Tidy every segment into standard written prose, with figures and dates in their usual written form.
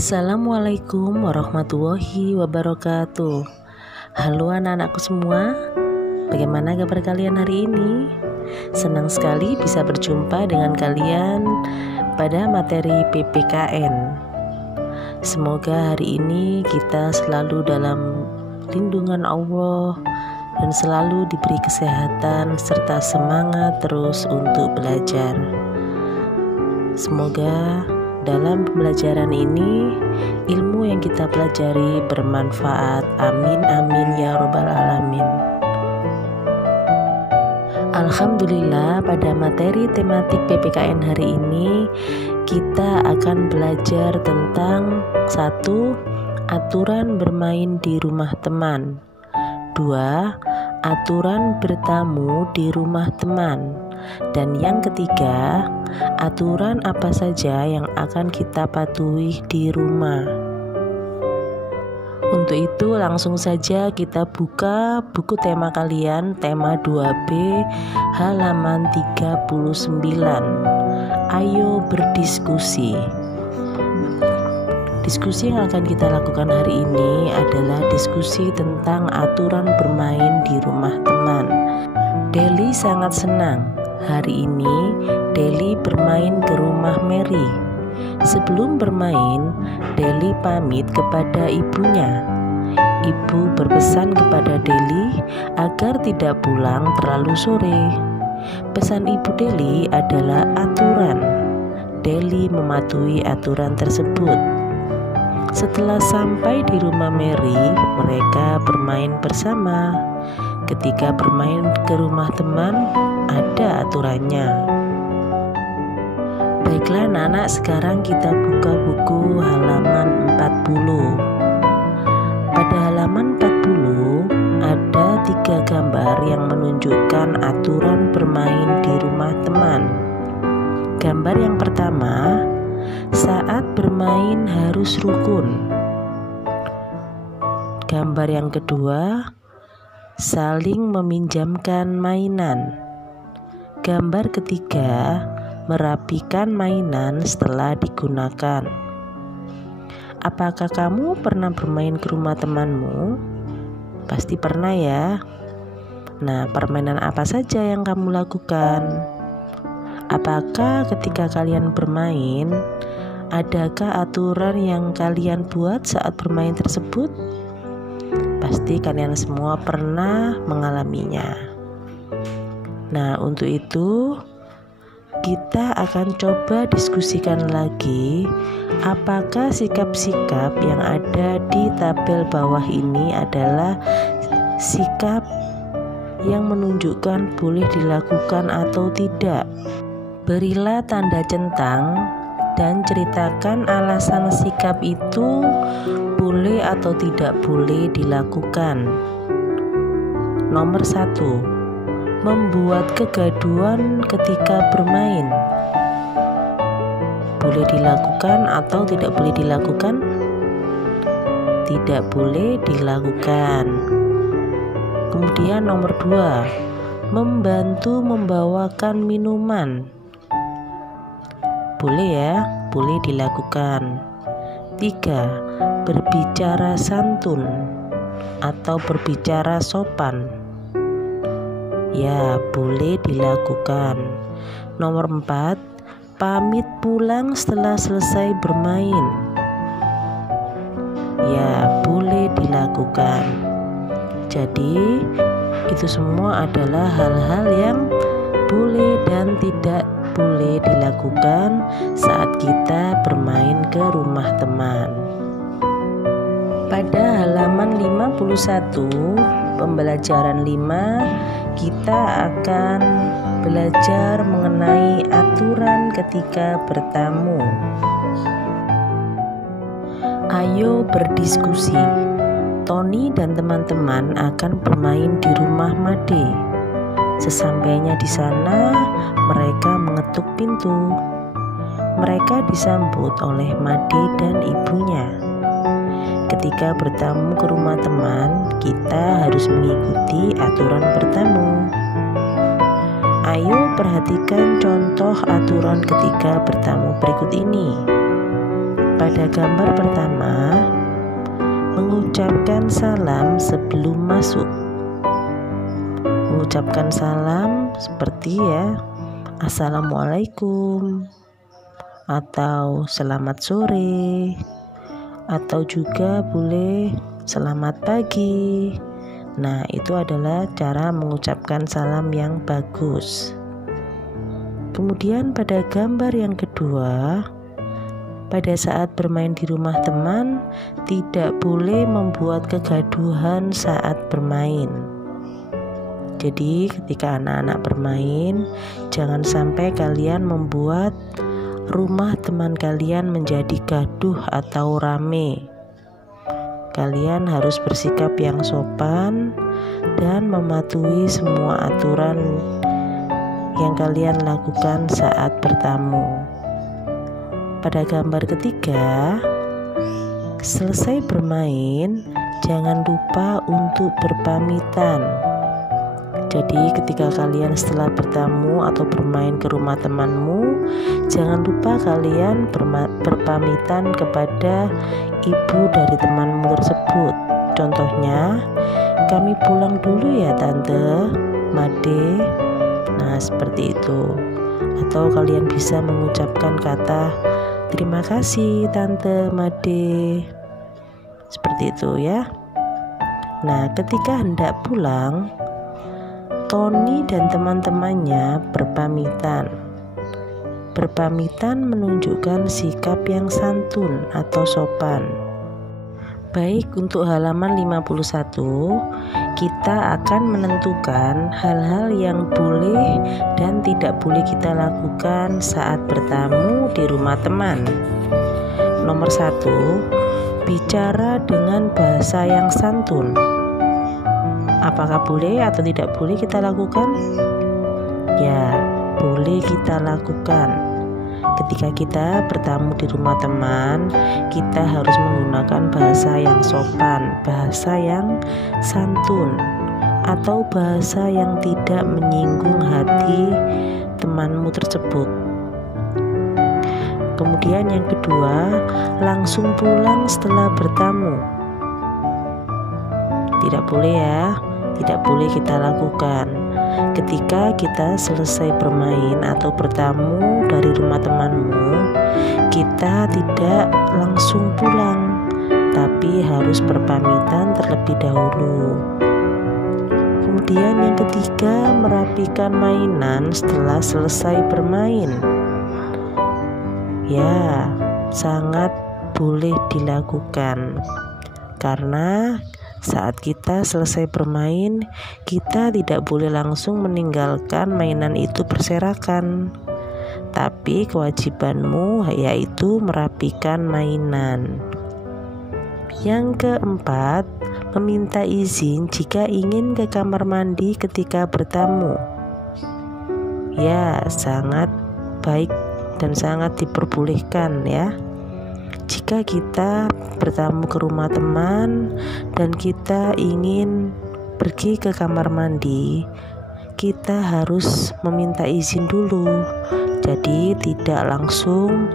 Assalamualaikum warahmatullahi wabarakatuh. Halo anak-anakku semua, bagaimana kabar kalian hari ini? Senang sekali bisa berjumpa dengan kalian pada materi PPKN. Semoga hari ini kita selalu dalam lindungan Allah dan selalu diberi kesehatan serta semangat terus untuk belajar. Semoga dalam pembelajaran ini ilmu yang kita pelajari bermanfaat. Amin amin ya robbal alamin. Alhamdulillah, pada materi tematik PPKN hari ini kita akan belajar tentang 1. Aturan bermain di rumah teman. 2. Aturan bertamu di rumah teman. Dan yang ketiga, aturan apa saja yang akan kita patuhi di rumah. Untuk itu langsung saja kita buka buku tema kalian, tema 2B, halaman 39. Ayo berdiskusi. Diskusi yang akan kita lakukan hari ini adalah diskusi tentang aturan bermain di rumah teman. Deli sangat senang. Hari ini Deli bermain ke rumah Mary. Sebelum bermain, Deli pamit kepada ibunya. Ibu berpesan kepada Deli agar tidak pulang terlalu sore. Pesan ibu Deli adalah aturan. Deli mematuhi aturan tersebut. Setelah sampai di rumah Mary, mereka bermain bersama. Ketika bermain ke rumah teman, ada aturannya. Baiklah anak-anak, sekarang kita buka buku halaman 40. Pada halaman 40 ada 3 gambar yang menunjukkan aturan bermain di rumah teman. Gambar yang pertama, saat bermain harus rukun. Gambar yang kedua, saling meminjamkan mainan. Gambar ketiga, merapikan mainan setelah digunakan. Apakah kamu pernah bermain ke rumah temanmu? Pasti pernah ya. Nah, permainan apa saja yang kamu lakukan? Apakah ketika kalian bermain, adakah aturan yang kalian buat saat bermain tersebut? Pasti kalian semua pernah mengalaminya. Nah, untuk itu kita akan coba diskusikan lagi apakah sikap-sikap yang ada di tabel bawah ini adalah sikap yang menunjukkan boleh dilakukan atau tidak. Berilah tanda centang dan ceritakan alasan sikap itu boleh atau tidak boleh dilakukan. Nomor 1, membuat kegaduhan ketika bermain. Boleh dilakukan atau tidak boleh dilakukan? Tidak boleh dilakukan. Kemudian nomor 2, membantu membawakan minuman. Boleh ya, boleh dilakukan. 3, berbicara santun atau berbicara sopan. Ya, boleh dilakukan. Nomor 4, pamit pulang setelah selesai bermain. Ya, boleh dilakukan. Jadi, itu semua adalah hal-hal yang boleh dan tidak boleh dilakukan saat kita bermain ke rumah teman. Pada halaman 51, pembelajaran 5, kita akan belajar mengenai aturan ketika bertamu. Ayo berdiskusi. Tony dan teman-teman akan bermain di rumah Made. Sesampainya di sana, mereka mengetuk pintu. Mereka disambut oleh Made dan ibunya. Ketika bertamu ke rumah teman, kita harus mengikuti aturan bertamu. Ayo perhatikan contoh aturan ketika bertamu berikut ini. pada gambar pertama, mengucapkan salam sebelum masuk. Mengucapkan salam seperti Assalamualaikum, atau selamat sore, atau juga boleh selamat pagi. Nah, itu adalah cara mengucapkan salam yang bagus. Kemudian pada gambar yang kedua, pada saat bermain di rumah teman, tidak boleh membuat kegaduhan saat bermain. Jadi ketika anak-anak bermain, jangan sampai kalian membuat rumah teman kalian menjadi gaduh atau rame. Kalian harus bersikap yang sopan dan mematuhi semua aturan yang kalian lakukan saat bertamu. Pada gambar ketiga, selesai bermain, jangan lupa untuk berpamitan. Jadi ketika kalian setelah bertamu atau bermain ke rumah temanmu, jangan lupa kalian berpamitan kepada ibu dari temanmu tersebut. Contohnya, kami pulang dulu ya Tante Made. Nah, seperti itu. Atau kalian bisa mengucapkan kata terima kasih Tante Made. Seperti itu ya. Nah, ketika hendak pulang, Tony dan teman-temannya berpamitan. Berpamitan menunjukkan sikap yang santun atau sopan. Baik, untuk halaman 51, kita akan menentukan hal-hal yang boleh dan tidak boleh kita lakukan saat bertamu di rumah teman. Nomor 1, bicara dengan bahasa yang santun. Apakah boleh atau tidak boleh kita lakukan? Ya, boleh kita lakukan. Ketika kita bertamu di rumah teman, kita harus menggunakan bahasa yang sopan, bahasa yang santun, atau bahasa yang tidak menyinggung hati temanmu tersebut. Kemudian yang kedua, langsung pulang setelah bertamu. Tidak boleh ya. Tidak boleh kita lakukan. Ketika kita selesai bermain atau bertamu dari rumah temanmu, kita tidak langsung pulang, tapi harus berpamitan terlebih dahulu. Kemudian yang ketiga, merapikan mainan setelah selesai bermain. Ya, sangat boleh dilakukan. Karena saat kita selesai bermain, kita tidak boleh langsung meninggalkan mainan itu berserakan. Tapi kewajibanmu yaitu merapikan mainan. Yang keempat, meminta izin jika ingin ke kamar mandi ketika bertamu. Ya, sangat baik dan sangat diperbolehkan ya. Jika kita bertamu ke rumah teman dan kita ingin pergi ke kamar mandi, kita harus meminta izin dulu. Jadi tidak langsung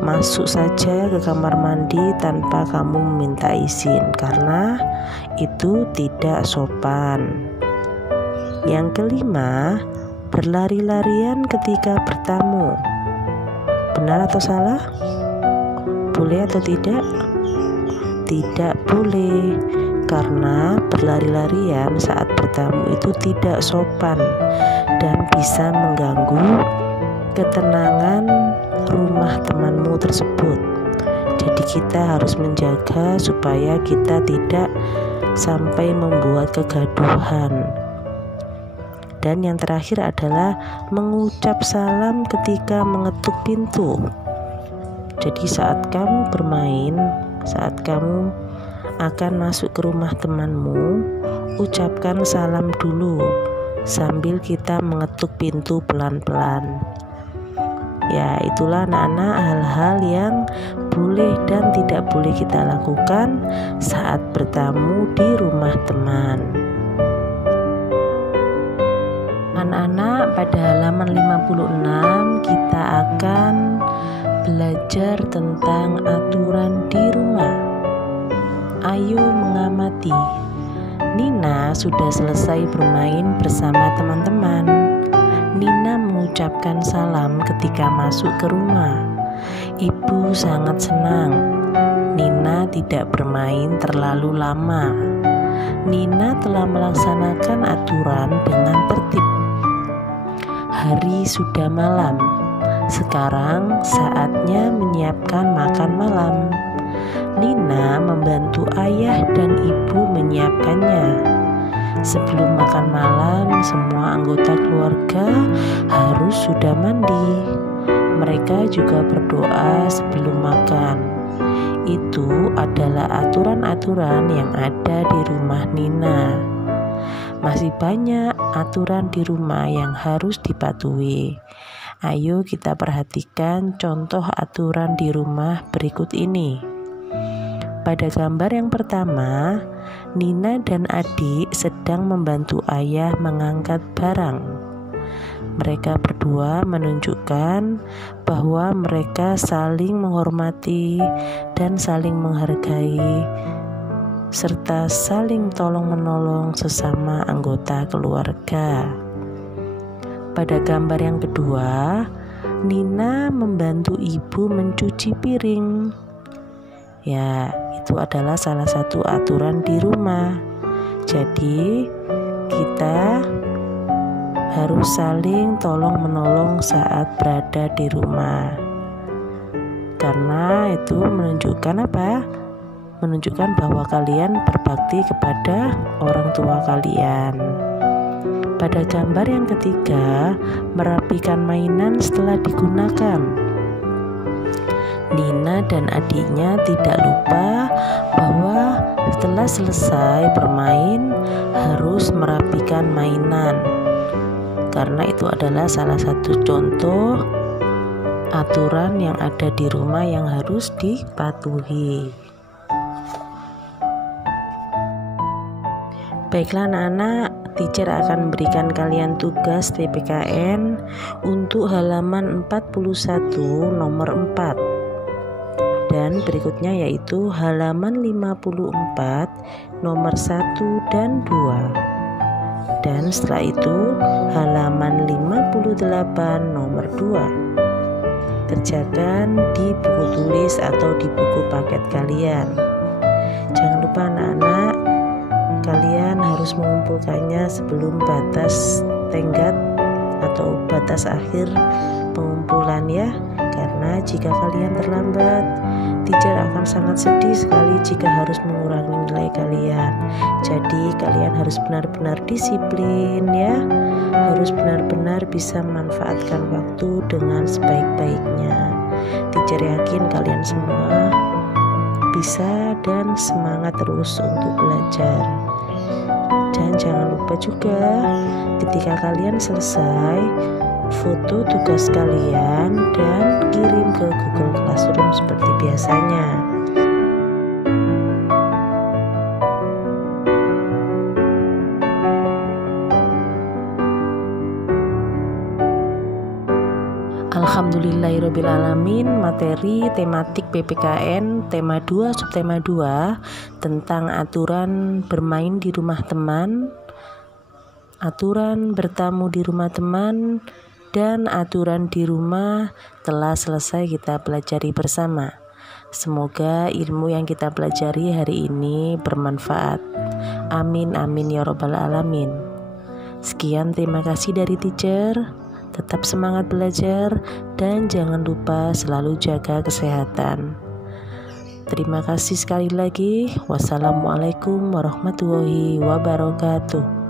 masuk saja ke kamar mandi tanpa kamu meminta izin, karena itu tidak sopan. Yang kelima, berlari-larian ketika bertamu. Benar atau salah? Boleh atau tidak? Tidak boleh, karena berlari-larian saat bertamu itu tidak sopan dan bisa mengganggu ketenangan rumah temanmu tersebut. Jadi kita harus menjaga supaya kita tidak sampai membuat kegaduhan. Dan yang terakhir adalah mengucap salam ketika mengetuk pintu. Jadi saat kamu bermain, saat kamu akan masuk ke rumah temanmu, ucapkan salam dulu sambil kita mengetuk pintu pelan-pelan. Ya, itulah anak-anak hal-hal yang boleh dan tidak boleh kita lakukan saat bertamu di rumah teman. Anak-anak, pada halaman 56 kita akan belajar belajar tentang aturan di rumah. Ayo mengamati. Nina sudah selesai bermain bersama teman-teman. Nina mengucapkan salam ketika masuk ke rumah. Ibu sangat senang. Nina tidak bermain terlalu lama. Nina telah melaksanakan aturan dengan tertib. Hari sudah malam. Sekarang saatnya menyiapkan makan malam. Nina membantu ayah dan ibu menyiapkannya. Sebelum makan malam, semua anggota keluarga harus sudah mandi. Mereka juga berdoa sebelum makan. Itu adalah aturan-aturan yang ada di rumah Nina. Masih banyak aturan di rumah yang harus dipatuhi. Ayo kita perhatikan contoh aturan di rumah berikut ini. Pada gambar yang pertama, Nina dan adik sedang membantu ayah mengangkat barang. Mereka berdua menunjukkan bahwa mereka saling menghormati dan saling menghargai, serta saling tolong-menolong sesama anggota keluarga. Pada gambar yang kedua, Nina membantu ibu mencuci piring. Ya, itu adalah salah satu aturan di rumah. Jadi, kita harus saling tolong-menolong saat berada di rumah. Karena itu menunjukkan apa? Menunjukkan bahwa kalian berbakti kepada orang tua kalian. Pada gambar yang ketiga, merapikan mainan setelah digunakan. Nina dan adiknya tidak lupa bahwa setelah selesai bermain harus merapikan mainan. Karena itu adalah salah satu contoh aturan yang ada di rumah yang harus dipatuhi. Baiklah anak-anak, teacher akan memberikan kalian tugas PPKN untuk halaman 41 nomor 4. Dan berikutnya yaitu halaman 54 nomor 1 dan 2. Dan setelah itu halaman 58 nomor 2. Kerjakan di buku tulis atau di buku paket kalian. Jangan lupa anak-anak, kalian harus mengumpulkannya sebelum batas tenggat atau batas akhir pengumpulan ya. Karena jika kalian terlambat, teacher akan sangat sedih sekali jika harus mengurangi nilai kalian. Jadi kalian harus benar-benar disiplin ya. Harus benar-benar bisa memanfaatkan waktu dengan sebaik-baiknya. Teacher yakin kalian semua bisa dan semangat terus untuk belajar. Dan jangan lupa juga ketika kalian selesai, foto tugas kalian dan kirim ke Google Classroom seperti biasanya. Alhamdulillahirrabbilalamin, materi tematik PPKN tema 2 subtema 2 tentang aturan bermain di rumah teman, aturan bertamu di rumah teman, dan aturan di rumah telah selesai kita pelajari bersama. Semoga ilmu yang kita pelajari hari ini bermanfaat. Amin amin ya robbal alamin. Sekian, terima kasih dari teacher. Tetap semangat belajar dan jangan lupa selalu jaga kesehatan. Terima kasih sekali lagi. Wassalamualaikum warahmatullahi wabarakatuh.